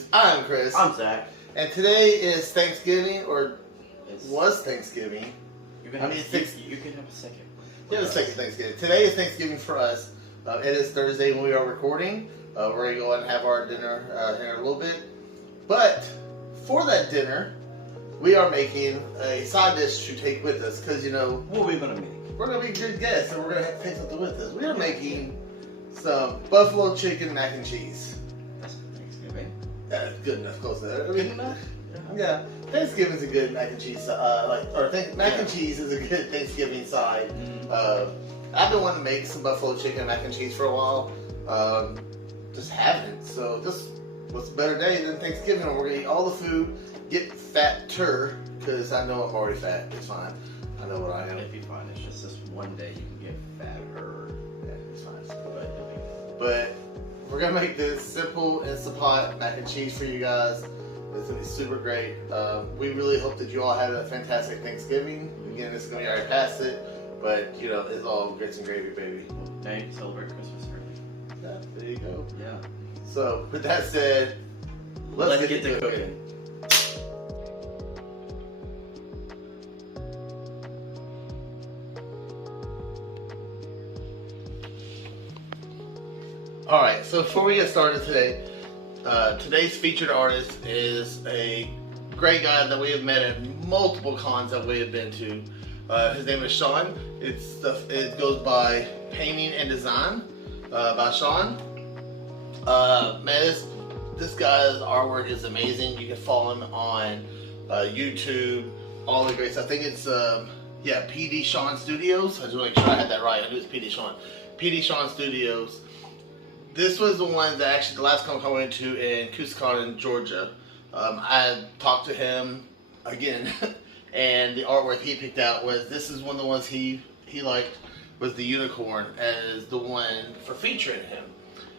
PDSeanStudios. I'm Chris. I'm Zach. And today is Thanksgiving, or was Thanksgiving. You can have a second. Yeah, the second Thanksgiving. Today is Thanksgiving for us. It is Thursday when we are recording. We're going to go and have our dinner here in a little bit. But for that dinner, we are making a side dish to take with us. Because, you know, what are we going to make? We're going to be good guests, and we're going to have to take something with us. We are making some buffalo chicken mac and cheese. That's Thanksgiving. That's good enough, close enough. Good enough? Yeah, Thanksgiving's a good mac and cheese. Mac and cheese is a good Thanksgiving side. Mm-hmm. I've been wanting to make some buffalo chicken mac and cheese for a while. Just haven't. So just what's a better day than Thanksgiving? We're gonna eat all the food, get fatter, because I know I'm already fat. It's fine. I know what I am. It'd be fine. It's just this one day you can get fatter. Yeah, it's fine. But we're gonna make this simple Instant Pot mac and cheese for you guys. It's gonna be super great. We really hope that you all had a fantastic Thanksgiving. Again, this is gonna be already past it, but you know, it's all grits and gravy, baby. Now you can celebrate Christmas early. Yeah, there you go. Yeah. So, with that said, let's get to cooking. Alright, so before we get started today, today's featured artist is a great guy that we have met at multiple cons that we have been to. His name is Sean. It goes by Painting and Design by Sean. Man, this guy's artwork is amazing. You can follow him on YouTube, all the great stuff. I think it's PDSeanStudios. I just want to make sure I had that right. I knew it's PDSeanStudios. This was the one that actually the last con I went to in Cusco, Georgia. I talked to him again, and the artwork he picked out this is one of the ones he liked, was the unicorn as the one for featuring him.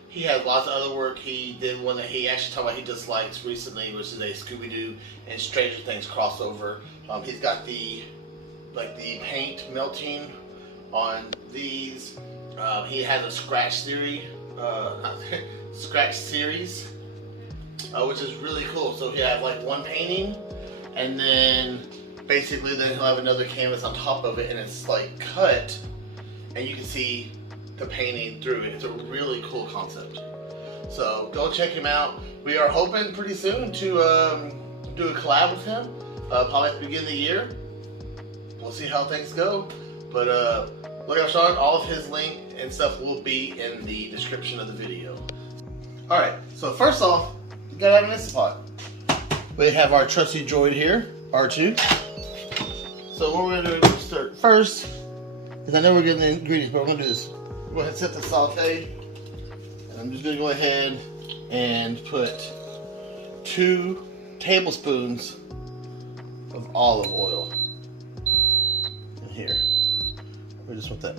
He has lots of other work. He did one that he actually talked about he just likes recently, which is a Scooby-Doo and Stranger Things crossover. He's got the paint melting on these. He has a scratch series, which is really cool. So he'll have like one painting, and then basically then he'll have another canvas on top of it, and it's like cut, and you can see the painting through it. It's a really cool concept. So go check him out. We are hoping pretty soon to do a collab with him, probably at the beginning of the year. We'll see how things go. But look out, Sean. All of his link and stuff will be in the description of the video. Alright, so first off, we gotta have an Instant Pot. We have our trusty droid here, R2. So what we're gonna do is start first, because I know we're getting the ingredients, but we're gonna do this. Go ahead and set the saute, and I'm just going to go ahead and put 2 tablespoons of olive oil in here. We just want that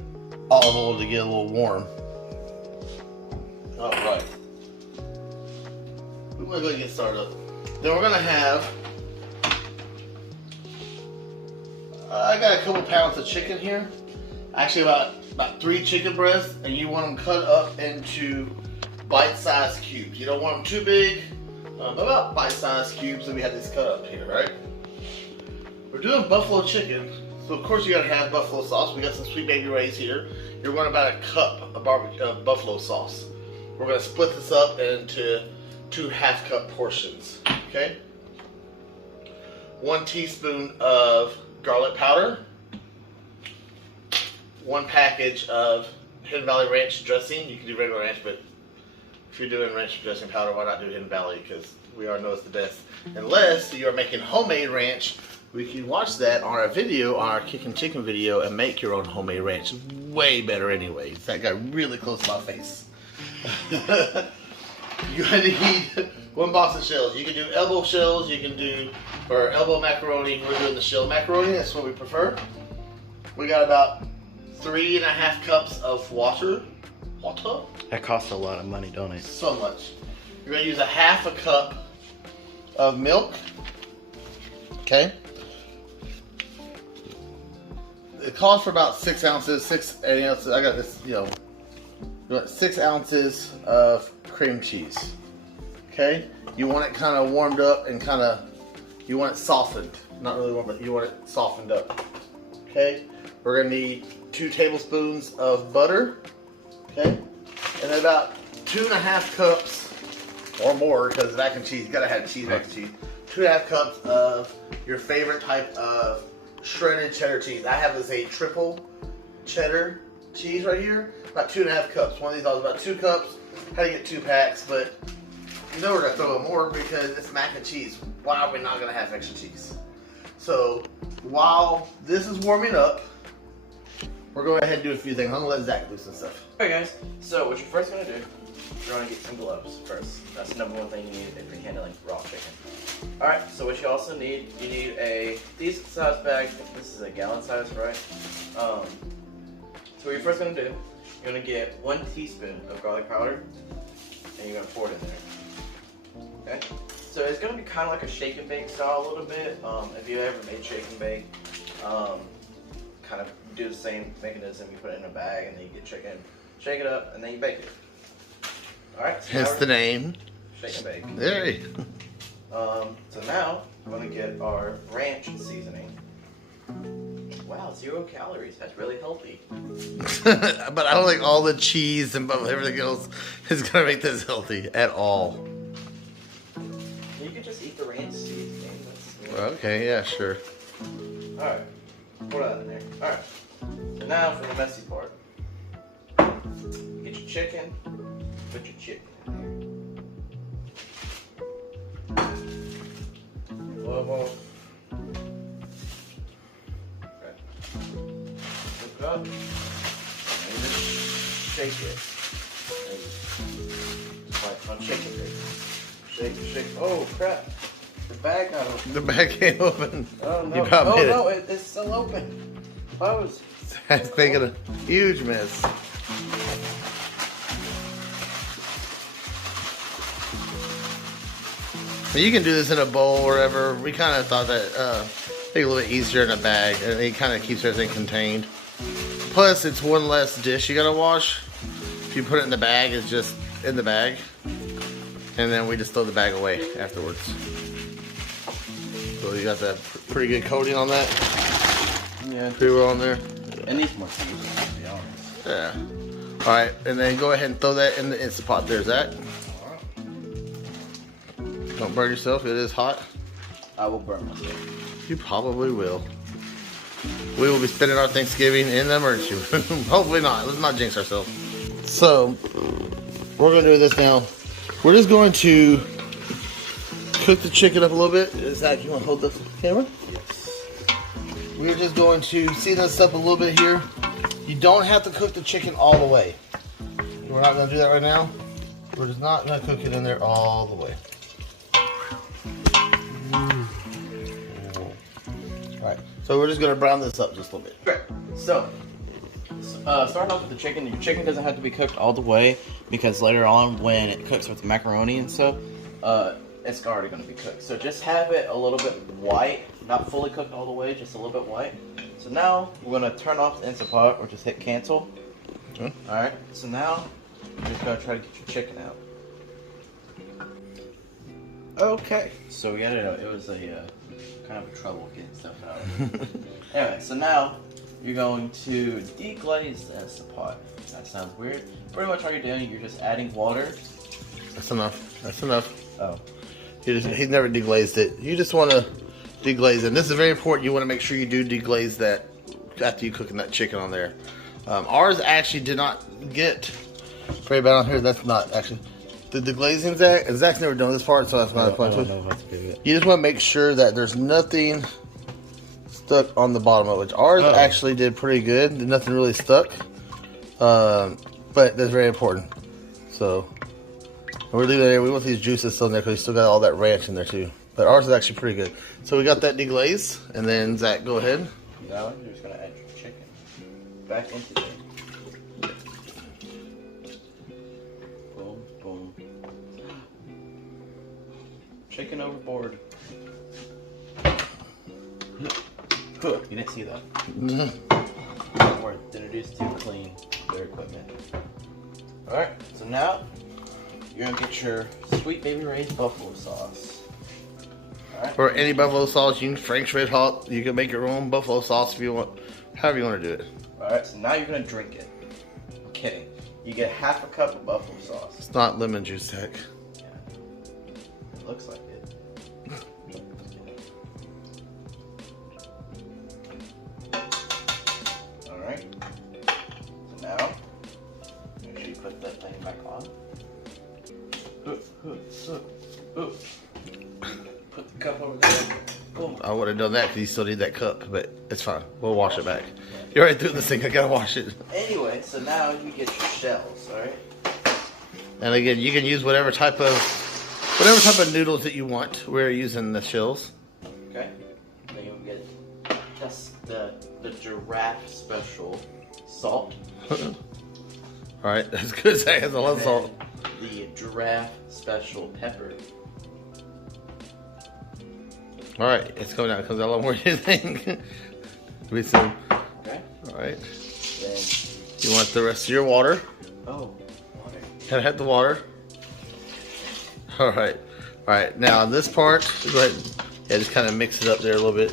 olive oil to get a little warm. Alright. We're going to go ahead and get started up. Then we're going to have, I got a couple pounds of chicken here. Actually about 3 chicken breasts, and you want them cut up into bite-sized cubes. You don't want them too big, but about bite-sized cubes, and we have these cut up here, right? We're doing buffalo chicken, so of course you gotta have buffalo sauce. We got some Sweet Baby Ray's here. You're going about a cup of buffalo sauce. We're gonna split this up into 2 half-cup portions, okay? 1 teaspoon of garlic powder. 1 package of Hidden Valley Ranch dressing. You can do regular ranch, but if you're doing ranch dressing powder, why not do Hidden Valley? Because we already know it's the best. Unless you're making homemade ranch, we can watch that on our video, on our kicking chicken video, and make your own homemade ranch. It's way better anyways. That got really close to my face. You're going to need 1 box of shells. You can do elbow shells, you can do, or elbow macaroni. We're doing the shell macaroni, that's what we prefer. We got about 3.5 cups of water. That costs a lot of money, don't it? So much. You're going to use a 1/2 cup of milk. Okay. It calls for about 6 ounces, 8 ounces. I got this, 6 ounces of cream cheese. Okay? you want it kind of warmed up and you want it softened. Not really warm, but you want it softened up. Okay, we're gonna need 2 tablespoons of butter. Okay, and then about 2.5 cups or more, because mac and cheese, you gotta have cheese mac and cheese. 2.5 cups of your favorite type of shredded cheddar cheese. I have this a triple cheddar cheese right here. About 2.5 cups. One of these I was about 2 cups. Had to get 2 packs, but you know we're gonna throw in more because it's mac and cheese. Why are we not gonna have extra cheese? So while this is warming up, we're going ahead and do a few things. I'm gonna let Zach do some stuff. Alright guys, so what you're first gonna do, you're gonna get some gloves first. That's the number one thing you need if you're handling raw chicken. Alright, so what you also need, you need a decent sized bag. This is a gallon size, right? So what you're first gonna do, you're gonna get 1 teaspoon of garlic powder, and you're gonna pour it in there. Okay? So it's gonna be kind of like a shake and bake style a little bit. If you ever made shake and bake, kind of do the same mechanism. You put it in a bag and then you get chicken, shake it up, and then you bake it. Alright, so hence the name. Shake and bake. There. So now we're gonna get our ranch seasoning. Wow, 0 calories. That's really healthy. But I don't think all the cheese and everything else is gonna make this healthy at all. You could just eat the ranch seasoning. Okay, yeah, sure. Alright, pour that in there. Alright, so now for the messy part. Get your chicken, put your chicken in there. Glove off. Okay. Look up. And just shake it. Just like on chicken bake. Shake, shake. Oh crap. The bag got open. The bag came open. Oh no. You about Oh made no, it's still open. Close. That's making a huge mess. You can do this in a bowl or whatever. We kind of thought that make it a little bit easier in a bag, and it kind of keeps everything contained. Plus, it's one less dish you gotta wash. If you put it in the bag, it's just in the bag, and then we just throw the bag away afterwards. So you got that pretty good coating on that. Yeah. Pretty well on there. It needs more seasoning, to be honest. Yeah. All right, and then go ahead and throw that in the Instant Pot. There's that. Don't burn yourself. It is hot. I will burn myself. You probably will. We will be spending our Thanksgiving in the emergency room. Hopefully not. Let's not jinx ourselves. So, we're going to do this now. We're just going to cook the chicken up a little bit. Zach, you want to hold the camera? Yes. We're just going to season this up a little bit here. You don't have to cook the chicken all the way. We're not going to do that right now. We're just not going to cook it in there all the way. Alright, so we're just going to brown this up just a little bit. Okay, so starting off with the chicken. Your chicken doesn't have to be cooked all the way because later on when it cooks with the macaroni and stuff, it's already going to be cooked. So just have it a little bit white, not fully cooked all the way, just a little bit white. So now we're going to turn off the Instant Pot or just hit cancel. Okay. Alright, so now you're just going to try to get your chicken out. Okay, so we got it out. It was a kind of a trouble getting stuff out. Anyway, so now you're going to deglaze the Instant Pot. That sounds weird. Pretty much all you're doing, you're just adding water. That's enough. That's enough. Oh. He's never deglazed it. You just want to deglaze it. And this is very important. You want to make sure you do deglaze that after you cooking that chicken on there. Ours actually did not get very bad on here. That's not actually the deglazing, Zach. And Zach's never done this part, so that's not a fun. You just want to make sure that there's nothing stuck on the bottom of it. Ours actually did pretty good. Nothing really stuck. But that's very important. So we're leaving it there. We want these juices still in there because we still got all that ranch in there too. But ours is actually pretty good. So we got that deglaze, and then Zach, go ahead. Now you're just gonna add your chicken back into there. Boom, boom. Chicken overboard. You didn't see that. Don't worry, introduced to clean their equipment. Alright, so now you're gonna get your Sweet Baby Ray's buffalo sauce. Alright. Or any buffalo sauce, you can Frank's Red Hot. You can make your own buffalo sauce if you want, however you want to do it. Alright, so now you're gonna drink it. I'm kidding. You get half a cup of buffalo sauce. It's not lemon juice, Tech. Yeah. It looks like it. Alright. So now, make sure you put that thing back on. Put the cup over there. Boom. I would have done that because you still need that cup, but it's fine. We'll wash it back. You're right through this thing. I gotta wash it. Anyway, so now you get your shells, alright? And again, you can use whatever type of noodles that you want. We're using the shells. Okay. Then you'll get just the giraffe special salt. Alright, that's good. Zach has a lot of salt. The giraffe special pepper. Alright, it's coming out. It comes out a lot more than you think. We some. Okay. Alright. Then You want the rest of your water. oh, water. Gotta have the water. Alright. Alright, now this part, go ahead. Yeah, just kind of mix it up there a little bit.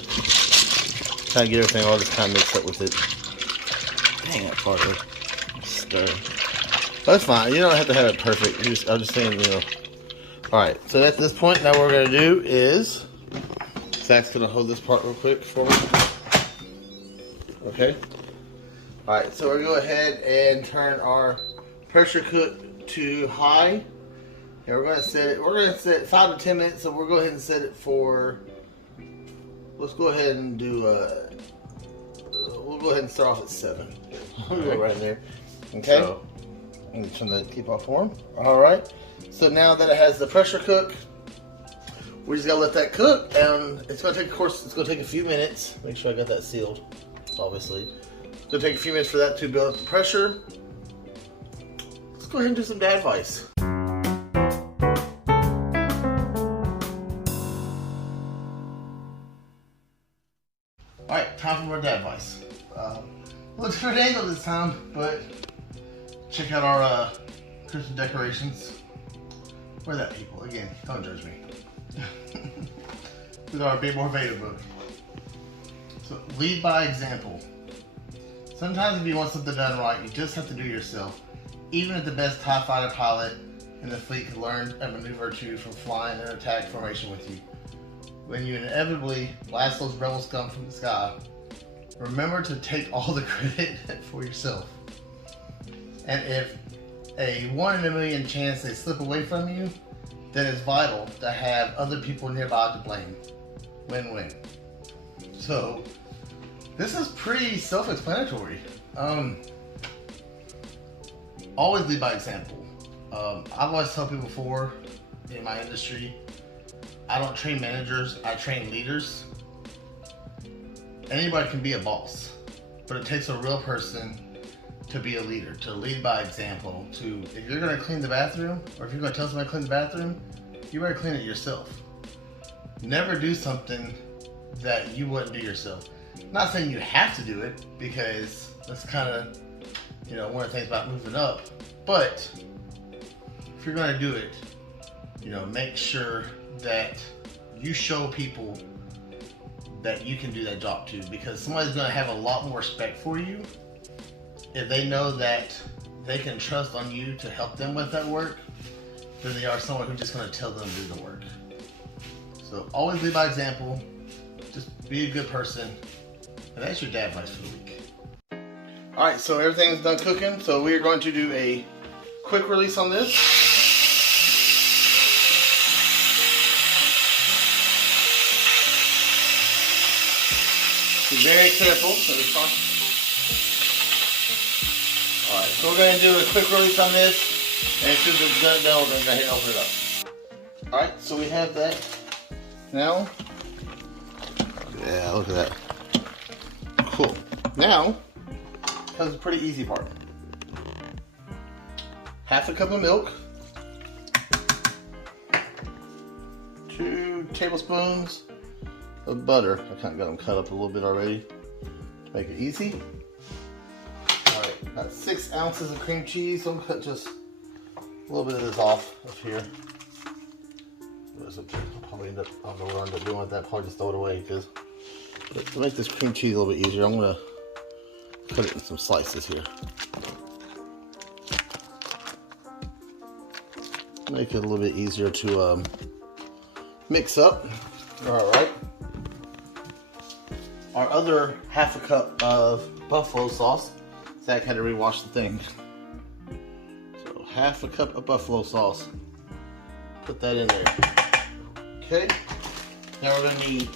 Kind of get everything all just kind of mixed up with it. Dang, that part of stir. That's fine. You don't have to have it perfect. I'm just saying, you know. Alright, so at this point, now what we're going to do is Zach's going to hold this part real quick for me. Okay. Alright, so we're going to go ahead and turn our pressure cook to high. And we're going to set it, 5 to 10 minutes, so we'll go ahead and set it for, let's go ahead and do, we'll go ahead and start off at 7. We'll go right there. Okay. So, and turn the teapot for him. Alright. So now that it has the pressure cook, we just gotta let that cook, and it's gonna take, of course, it's gonna take a few minutes. Make sure I got that sealed, obviously. It's gonna take a few minutes for that to build up the pressure. Let's go ahead and do some dad advice. Alright, time for more dad advice. A little different angle this time, but check out our Christmas decorations. Where are that people? Again, don't judge me. With our Be More Beta book. So, lead by example. Sometimes if you want something done right, you just have to do it yourself. Even if the best TIE fighter pilot in the fleet could learn a maneuver or two from flying in an attack formation with you. When you inevitably blast those rebel scum from the sky, remember to take all the credit for yourself. And if a 1 in a million chance they slip away from you, then it's vital to have other people nearby to blame. Win-win. So, this is pretty self-explanatory. Always lead by example. I've always told people before in my industry, I don't train managers, I train leaders. Anybody can be a boss, but it takes a real person to be a leader, to lead by example. If you're gonna clean the bathroom, or if you're gonna tell somebody to clean the bathroom, you better clean it yourself. Never do something that you wouldn't do yourself. Not saying you have to do it, because that's kind of, one of the things about moving up. But if you're gonna do it, make sure that you show people that you can do that job too, because somebody's gonna have a lot more respect for you if they know that they can trust on you to help them with that work than they are someone who's just gonna tell them to do the work. So always lead by example, just be a good person, and that's your dad advice for the week. Alright, so everything's done cooking, so we are going to do a quick release on this. Be very careful, so it's fine. Alright, so we're going to do a quick release on this, and as soon as it's done, we're going to go ahead and open it up. Alright, so we have that now. Yeah, look at that. Cool. Now, comes the pretty easy part. Half a cup of milk, 2 tablespoons of butter. I kind of got them cut up a little bit already to make it easy. Alright, about 6 ounces of cream cheese. So I'm going to cut just a little bit of this off up here. I'll probably end up, I don't know what I'll end up doing with that. Probably just throw it away because to make this cream cheese a little bit easier, I'm gonna cut it in some slices here. Make it a little bit easier to mix up. All right. Our other half a cup of buffalo sauce. Zach had to rewash the thing. So half a cup of buffalo sauce. Put that in there. Okay. Now we're gonna need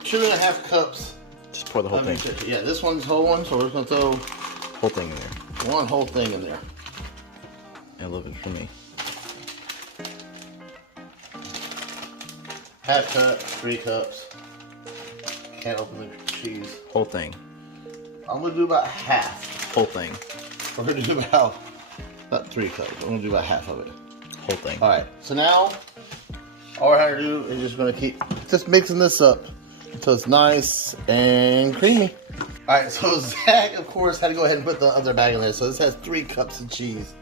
2.5 cups. Just pour the whole thing. Yeah, this one's whole one, so we're just gonna throw Whole thing in there. one whole thing in there. And a little bit for me. Half cup, 3 cups. Can't open the cheese. Whole thing. I'm gonna do about half. Whole thing. We're gonna do about 3 cups. I'm gonna do about half of it. Whole thing. All right. So now, all we're gonna do is just gonna keep just mixing this up until it's nice and creamy. All right. So Zach, of course, had to go ahead and put the other bag in there. So this has 3 cups of cheese.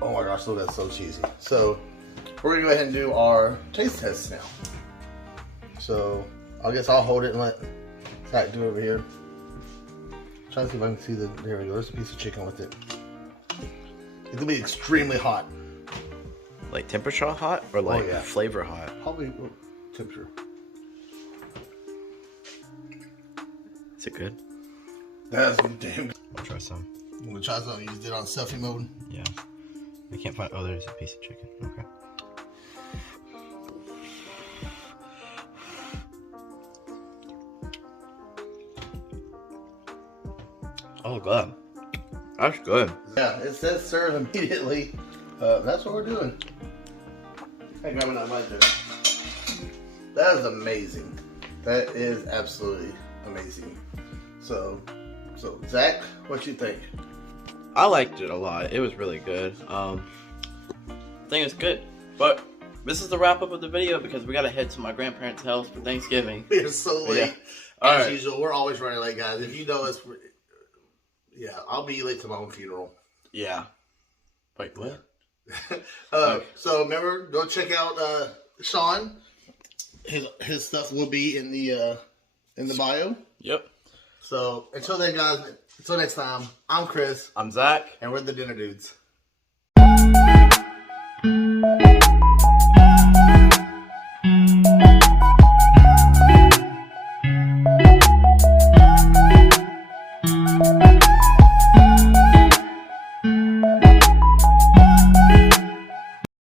Oh my gosh, look, that's so cheesy. So we're gonna go ahead and do our taste test now. So I guess I'll hold it and let Zach do it over here. Trying to see if I can see the. There we go. There's a piece of chicken with it. It's gonna be extremely hot. Like temperature hot or like yeah. flavor hot? Probably temperature. Is it good? That's damn good. I'll try some. I'm gonna try something. You did it on selfie mode. Yeah. I can't find. Oh, there's a piece of chicken. Okay. Oh god, that's good. Yeah, it says serve immediately. That's what we're doing. Hey, grab another bite there. That is amazing. That is absolutely amazing. So Zach, what you think? I liked it a lot. It was really good. I think it's good. But this is the wrap up of the video because we gotta head to my grandparents' house for Thanksgiving. We're so late. Yeah. As usual, we're always running late, guys. If you know us, yeah, I'll be late to my own funeral. Yeah. Wait, what? So remember, go check out Sean. His stuff will be in the bio. Yep. So until then, guys. Until next time. I'm Chris. I'm Zach. And we're the Dinner Dudes.